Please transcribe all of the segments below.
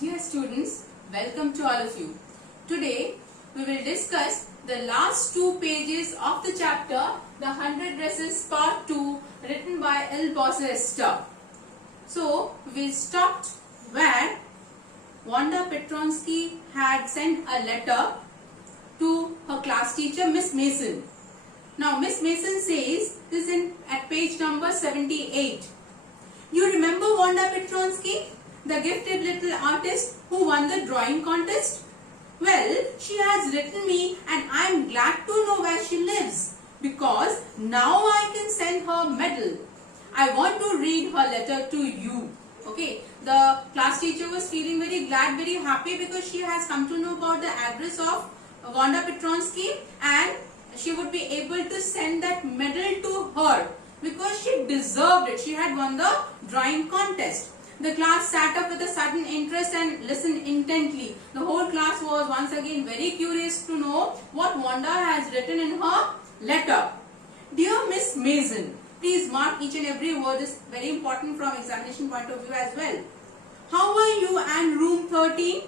Dear students, welcome to all of you. Today we will discuss the last two pages of the chapter The 100 Dresses Part 2 written by L. Boss Esther. So we stopped where Wanda Petronsky had sent a letter to her class teacher Miss Mason. Now Miss Mason says this at page number 78. You remember Wanda Petronsky, the gifted little artist who won the drawing contest? Well, she has written me and I am glad to know where she lives because now I can send her a medal. I want to read her letter to you. Okay, the class teacher was feeling very glad, very happy because she has come to know about the address of Wanda Petronsky and she would be able to send that medal to her because she deserved it. She had won the drawing contest. The class sat up with a sudden interest and listened intently. The whole class was once again very curious to know what Wanda has written in her letter. Dear Miss Mason, please mark each and every word, is very important from examination point of view as well. How are you and room 13?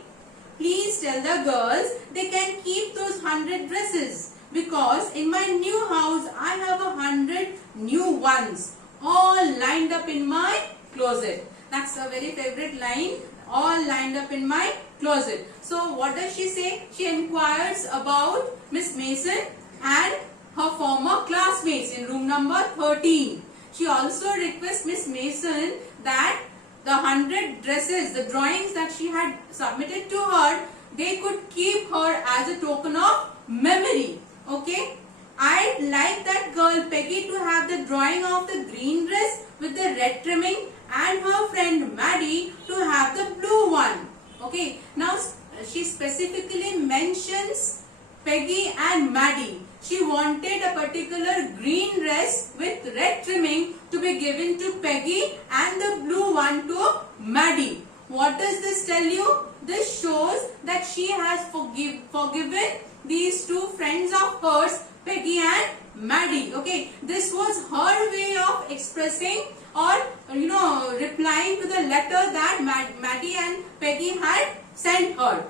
Please tell the girls they can keep those 100 dresses. Because in my new house, I have 100 new ones, all lined up in my closet. That's a very favorite line, all lined up in my closet. So what does she say? She inquires about Miss Mason and her former classmates in room number 13. She also requests Miss Mason that the 100 dresses, the drawings that she had submitted to her, they could keep her as a token of memory. Okay, I'd like that girl Peggy to have the drawing of the green dress with the red trimming and her friend Maddie to have the blue one. Okay, now she specifically mentions Peggy and Maddie. She wanted a particular green dress with red trimming to be given to Peggy and the blue one to Maddie. What does this tell you? This shows that she has forgiven these two friends of hers, Peggy and Maddie. Okay, this was her way of expressing or replying to the letter that Maddie and Peggy had sent her.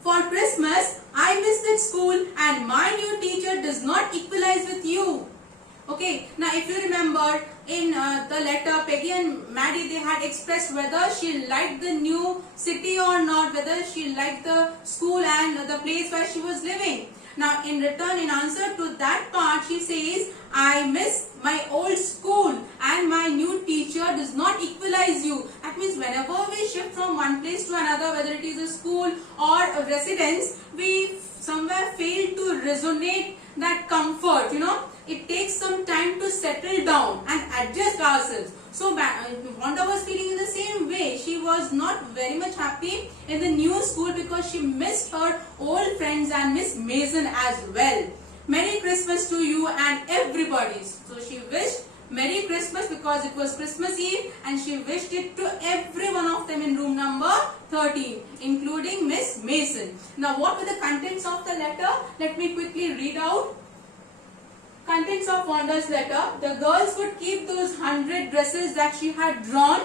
For Christmas, I missed at school and my new teacher does not equalize with you. Okay, now if you remember in the letter, Peggy and Maddie, they had expressed whether she liked the new city or not, whether she liked the school and the place where she was living. Now in return, in answer to that part, she says, I miss my old school and my new teacher does not equalize you. That means whenever we shift from one place to another, whether it is a school or a residence, we somewhere fail to resonate that comfort, It takes some time to settle down and adjust ourselves. So Wanda was feeling in the same way. She was not very much happy in the new school because she missed her old friends and Miss Mason as well. Merry Christmas to you and everybody. So she wished Merry Christmas because it was Christmas Eve and she wished it to every one of them in room number 13, including Miss Mason. Now what were the contents of the letter? Let me quickly read out. Contents of Wanda's letter. The girls would keep those 100 dresses that she had drawn.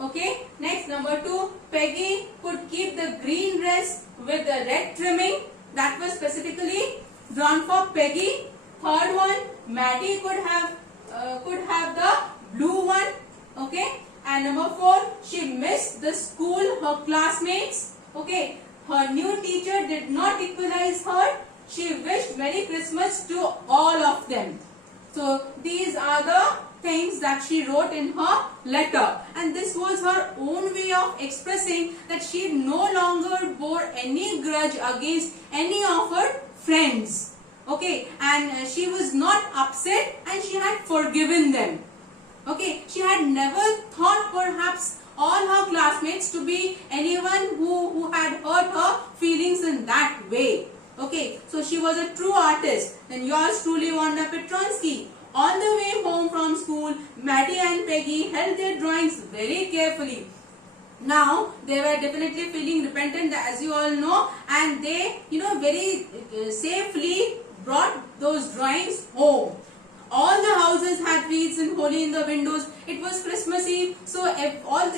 Okay. Next, number 2. Peggy could keep the green dress with the red trimming. That was specifically drawn for Peggy. Third one, Maddie could have the blue one. Okay. And number 4, she missed the school, her classmates. Okay. Her new teacher did not equalize her. She wished Merry Christmas to all of them. So these are the things that she wrote in her letter. And this was her own way of expressing that she no longer bore any grudge against any of her friends. Okay, and she was not upset and she had forgiven them. Okay, she had never thought perhaps all her classmates to be anyone who had hurt her feelings in that way. Okay, so she was a true artist. Then yours truly, Wanda Petronsky. On the way home from school, Maddie and Peggy held their drawings very carefully. Now, they were definitely feeling repentant, as you all know, and they, very safely brought those drawings home. all the houses had wreaths and holly in the windows. It was Christmas Eve, so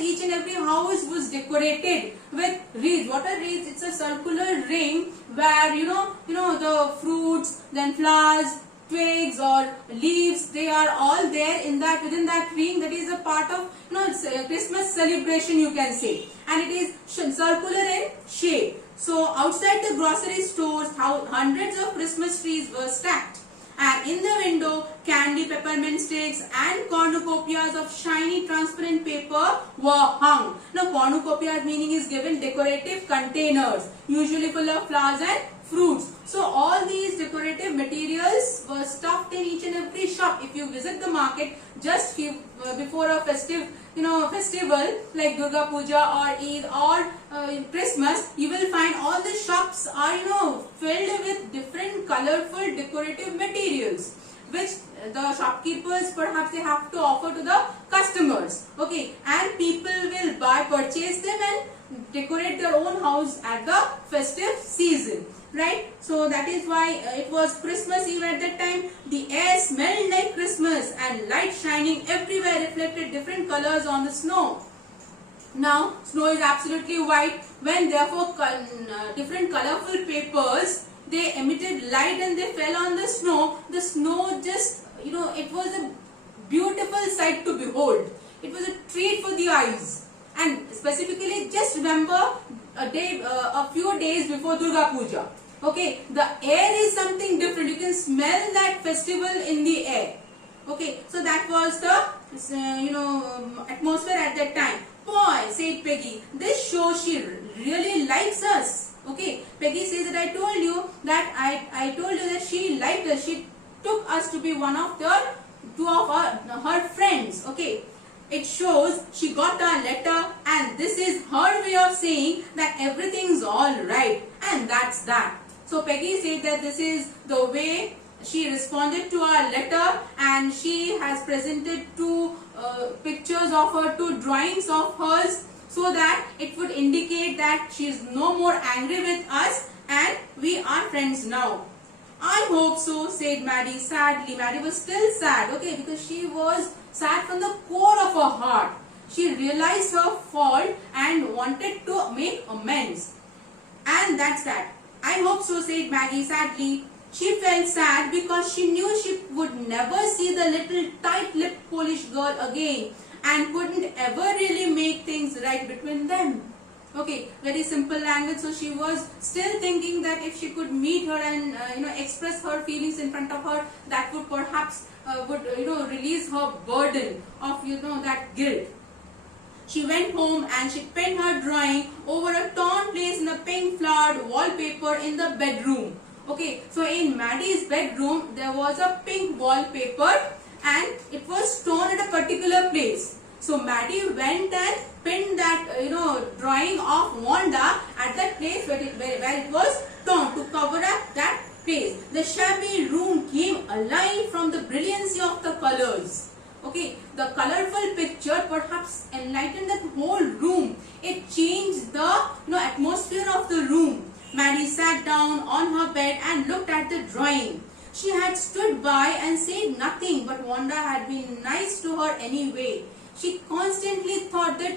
each and every house was decorated with wreaths. What are wreaths? It's a circular ring where the fruits, then flowers, twigs or leaves, they are all there within that ring. That is a part of it's a Christmas celebration, you can say, and it is circular in shape. So outside the grocery stores, hundreds of Christmas trees were stacked, and in the window, candy, peppermint sticks and cornucopias of shiny transparent paper were hung. Now cornucopias meaning is given decorative containers, usually full of flowers and fruits. So all these decorative materials were stuffed in each and every shop. If you visit the market just before a festival like Durga Puja or Eid or Christmas, you will find all the shops are filled with different colorful decorative materials, which the shopkeepers perhaps they have to offer to the customers. Okay, and people will purchase them and decorate their own house at the festive season. Right, so that is why it was Christmas Eve at that time. The air smelled like Christmas and light shining everywhere reflected different colors on the snow. Now snow is absolutely white. When therefore different colorful papers, they emitted light and they fell on the snow just it was a beautiful sight to behold. It was a treat for the eyes. And specifically, just remember a few days before Durga Puja. Okay, the air is something different. You can smell that festival in the air. Okay, so that was the atmosphere at that time. Boy, said Peggy, this shows she really likes us. Okay, Peggy says that I told you that she liked us. She took us to be two of her friends. Okay. It shows she got our letter, and this is her way of saying that everything's all right, and that's that. So Peggy said that this is the way she responded to our letter, and she has presented two pictures of her, two drawings of hers, so that it would indicate that she is no more angry with us and we are friends now. I hope so, said Maddie sadly. Maddie was still sad, okay, because she was sad from the core of her heart. She realized her fault and wanted to make amends. And that's that. I hope so, said Maggie sadly. She felt sad because she knew she would never see the little tight-lipped Polish girl again and couldn't ever really make things right between them. Okay, very simple language. So she was still thinking that if she could meet her and express her feelings in front of her, that would perhaps release her burden of that guilt. She went home and she pinned her drawing over a torn place in the pink flowered wallpaper in the bedroom. Okay, so in Maddie's bedroom there was a pink wallpaper and it was torn at a particular place. So Maddie went and pinned that drawing of Wanda at that place where it was torn to cover up that place. The shabby room came alive from the brilliancy of the colors. Okay, the colorful picture perhaps enlightened that whole room. It changed the atmosphere of the room. Maddie sat down on her bed and looked at the drawing. She had stood by and said nothing, but Wanda had been nice to her anyway. She constantly thought that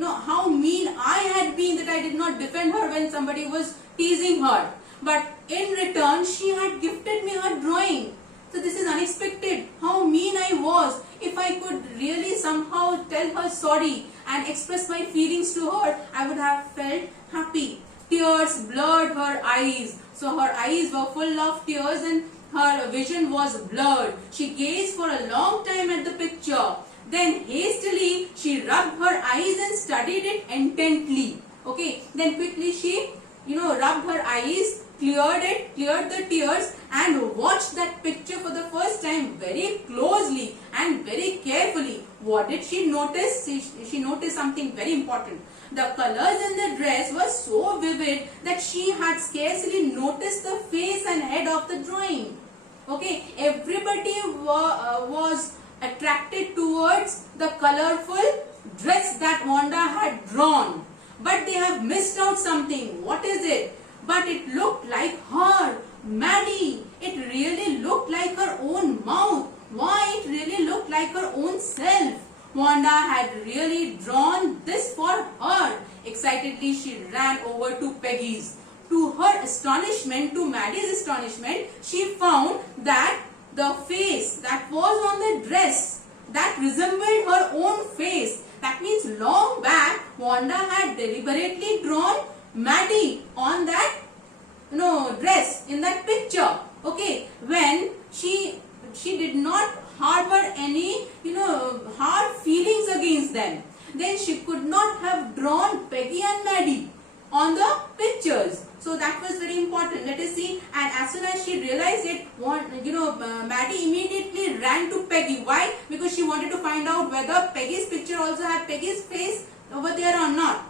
how mean I had been that I did not defend her when somebody was teasing her. But in return, she had gifted me her drawing. So this is unexpected. How mean I was. If I could really somehow tell her sorry and express my feelings to her, I would have felt happy. Tears blurred her eyes. So her eyes were full of tears and her vision was blurred. She gazed for a long time at the picture. Then hastily she rubbed her eyes and studied it intently. Okay. Then quickly she rubbed her eyes, cleared the tears and watched that picture for the first time very closely and very carefully. What did she notice? She noticed something very important. The colors in the dress were so vivid that she had scarcely noticed the face and head of the drawing. Okay, everybody was attracted towards the colorful dress that Wanda had drawn. But they have missed out something. What is it? But it looked like her. Maddie, it really looked like her own mouth. Why, it really looked like her own self. Wanda had really drawn this for her. Excitedly, she ran over to Peggy's. To her astonishment, to Maddie's astonishment, she found that the face that was on the dress that resembled her own face. That means long back, Wanda had deliberately drawn Maddie on that dress in that picture. Okay, when she did not harbor any hard feelings against them, then she could not have drawn Peggy and Maddie on the pictures. So that was very important. Let us see. And as soon as she realized it, Maddie immediately ran to Peggy. Why? Because she wanted to find out whether Peggy's picture also had Peggy's face over there or not.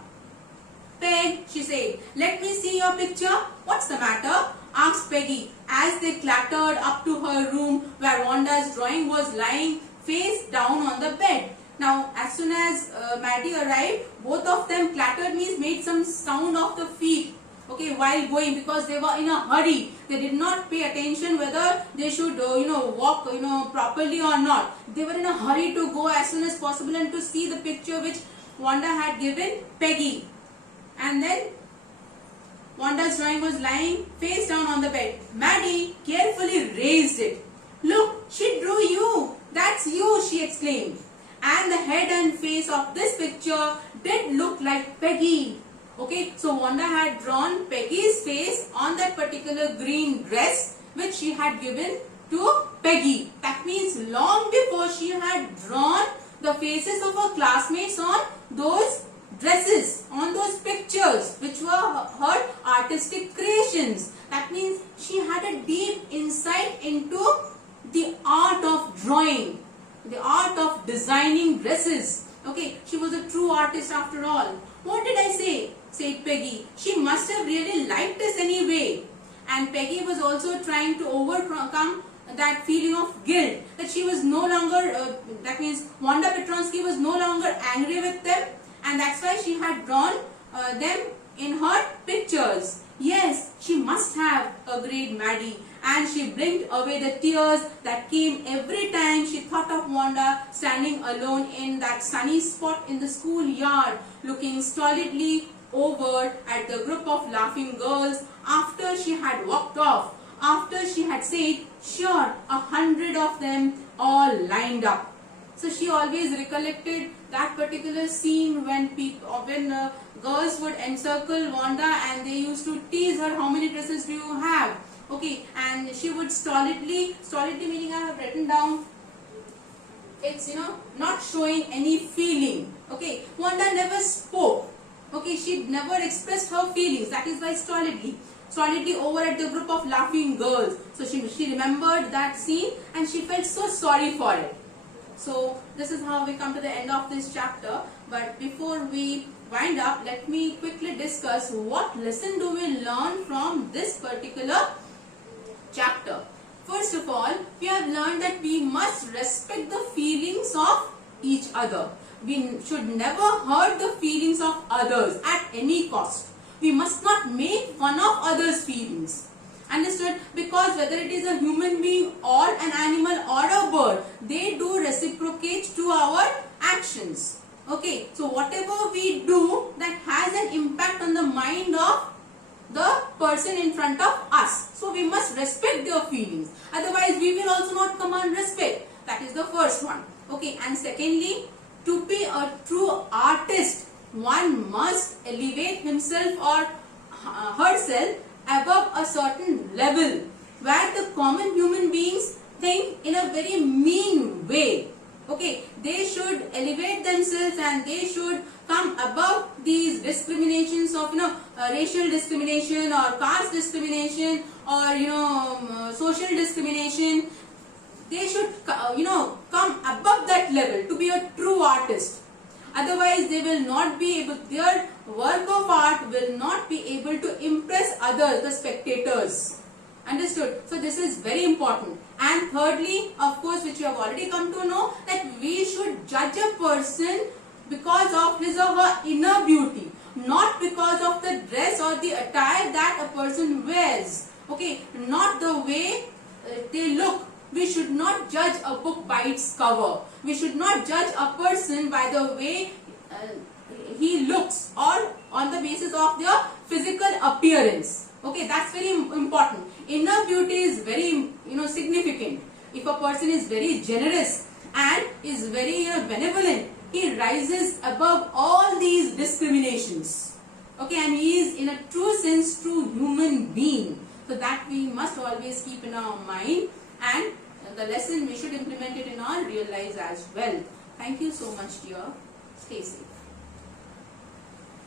Peg, she said, let me see your picture. What's the matter? Asked Peggy as they clattered up to her room where Wanda's drawing was lying face down on the bed. Now, as soon as Maddie arrived, both of them clattered means made some sound of the feet. Okay, while going, because they were in a hurry. They did not pay attention whether they should walk properly or not. They were in a hurry to go as soon as possible and to see the picture which Wanda had given Peggy. And then Wanda's drawing was lying face down on the bed. Maddie carefully raised it. Look, she drew you. That's you, she exclaimed. And the head and face of this picture did look like Peggy. Okay, so Wanda had drawn Peggy's face on that particular green dress which she had given to Peggy. That means long before she had drawn the faces of her classmates on those dresses, on those pictures which were her artistic creations. That means she had a deep insight into the art of drawing, the art of designing dresses. Okay, she was a true artist after all. What did I say? Said Peggy. She must have really liked us anyway. And Peggy was also trying to overcome that feeling of guilt, that she was no longer, that means Wanda Petronsky was no longer angry with them, and that's why she had drawn them in her pictures. Yes, she must have, agreed Maddie, and she blinked away the tears that came every time she thought of Wanda standing alone in that sunny spot in the schoolyard, looking stolidly over at the group of laughing girls after she had walked off, after she had said, sure, 100 of them all lined up. So she always recollected that particular scene when girls would encircle Wanda and they used to tease her, how many dresses do you have? Okay, and she would stolidly meaning I have written down, it's not showing any feeling. Okay, Wanda never spoke. Okay, she never expressed her feelings. That is why stolidly over at the group of laughing girls. So she remembered that scene and she felt so sorry for it. So this is how we come to the end of this chapter. But before we wind up, let me quickly discuss what lesson do we learn from this particular chapter. First of all, we have learned that we must respect the feelings of each other. We should never hurt the feelings of others at any cost. We must not make fun of others' feelings. Understood? Because whether it is a human being or an animal or a bird, they do reciprocate to our actions. Okay, so whatever we do that has an impact on the mind of the person in front of us. So we must respect their feelings. Otherwise, we will also not command respect. That is the first one. Okay, and secondly, to be a true artist, one must elevate himself or herself above a certain level where the common human beings think in a very mean way. Okay, they should elevate themselves and they should come above these discriminations of racial discrimination or caste discrimination or social discrimination. They should come above that level to be a true artist. Otherwise, they will not be able, their work of art will not be able to impress others, the spectators. Understood? So this is very important. And thirdly, of course, which you have already come to know, that we should judge a person because of his or her inner beauty, not because of the dress or the attire that a person wears. Okay, not the way they look. We should not judge a book by its cover. We should not judge a person by the way he looks or on the basis of their physical appearance. Okay, that's very important. Inner beauty is very significant. If a person is very generous and is very benevolent, he rises above all these discriminations. Okay, and he is in a true sense true human being. So that we must always keep in our mind, and the lesson we should implement it in our real lives as well. Thank you so much, dear. Stay safe.